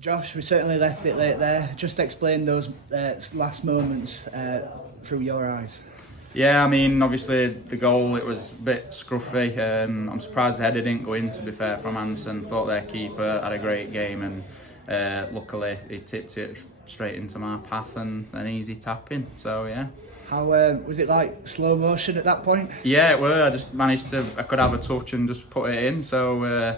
Josh, we certainly left it late there. Just explain those last moments through your eyes. Yeah, I mean, obviously the goal, it was a bit scruffy. I'm surprised the header didn't go in, to be fair, from Hansen. Thought their keeper had a great game, and luckily he tipped it straight into my path and an easy tap in. So yeah. How was it, like slow motion at that point? Yeah, it were. I just managed to, I could have a touch and just put it in. So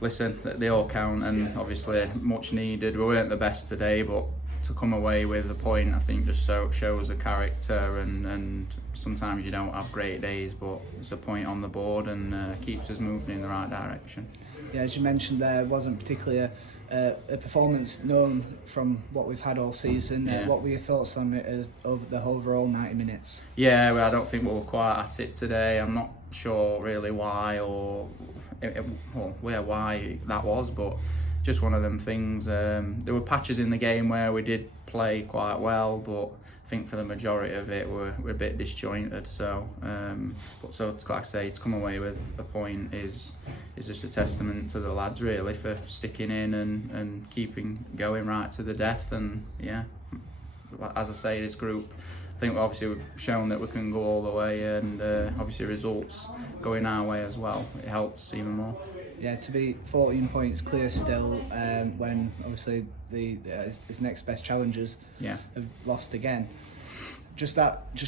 listen, they all count, and obviously much needed. We weren't the best today, but to come away with a point, I think just shows a character, and sometimes you don't have great days, but it's a point on the board and keeps us moving in the right direction. Yeah, as you mentioned, there wasn't particularly a performance known from what we've had all season. Yeah. What were your thoughts on it as over the overall 90 minutes? Yeah, well, I don't think we were quite at it today. I'm not sure really why or why that was, but just one of them things. There were patches in the game where we did play quite well, but I think for the majority of it we're a bit disjointed. So, like I say, to come away with a point is just a testament to the lads really for sticking in and keeping going right to the death. And yeah, as I say, this group, I think obviously we've shown that we can go all the way, and obviously results going our way as well, it helps even more. Yeah, to be 14 points clear still, when obviously his next best challengers have lost again. Just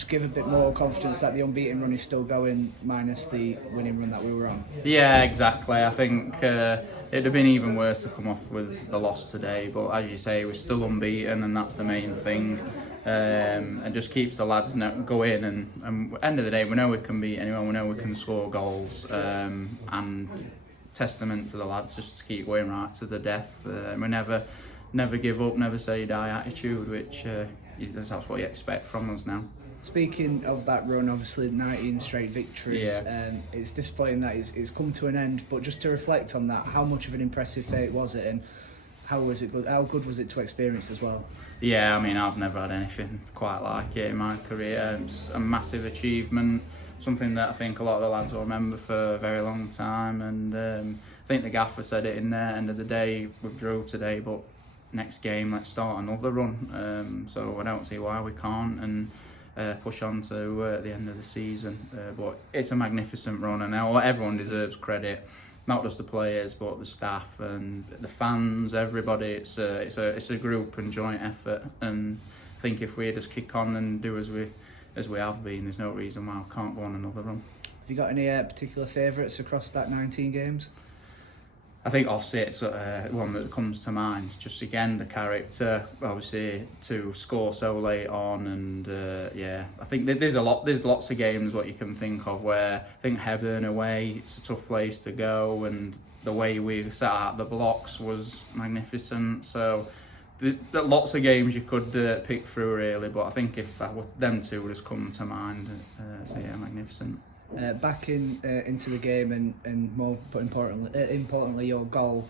give a bit more confidence that the unbeaten run is still going, minus the winning run that we were on. Yeah, exactly. I think it'd have been even worse to come off with the loss today, but as you say, we're still unbeaten, and that's the main thing. And just keeps the lads going, and end of the day, we know we can beat anyone, we know we can score goals, and testament to the lads just to keep going right to the death. We never give up, never say die attitude, which that's what you expect from us now. Speaking of that run, obviously 19 straight victories, it's disappointing that it's come to an end, but just to reflect on that, how much of an impressive feat was it, and how good was it to experience as well? Yeah, I mean, I've never had anything quite like it in my career. It's a massive achievement, something that I think a lot of the lads will remember for a very long time, and I think the gaffer said it in there, end of the day, we drew today, but next game let's start another run. So I don't see why we can't, and push on to the end of the season. But it's a magnificent run, and everyone deserves credit. Not just the players, but the staff and the fans, everybody. It's a group and joint effort, and I think if we just kick on and do as we have been, there's no reason why we can't go on another run. Have you got any particular favourites across that 19 games? I think Ossit's one that comes to mind. Just again the character, obviously to score so late on, and I think there's lots of games what you can think of where I think Hebburn away, it's a tough place to go, and the way we set out the blocks was magnificent. So lots of games you could pick through really, but I think if them two would just come to mind, so yeah, magnificent. Back into the game, and more but importantly your goal.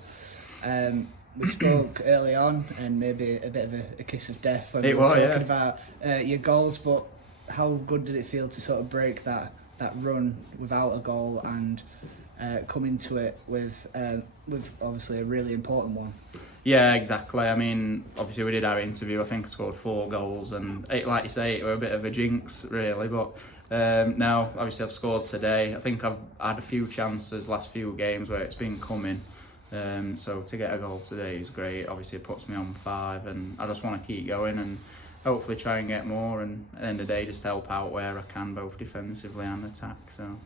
We spoke early on, and maybe a bit of a kiss of death when we were talking about your goals, but how good did it feel to sort of break that run without a goal and come into it with obviously a really important one? Yeah, exactly. I mean, obviously we did our interview. I think I scored 4 goals, and like you say, it were a bit of a jinx, really. But now, obviously, I've scored today. I think I've had a few chances last few games where it's been coming. So to get a goal today is great. Obviously, it puts me on 5, and I just want to keep going and hopefully try and get more. And at the end of the day, just help out where I can, both defensively and attack. So.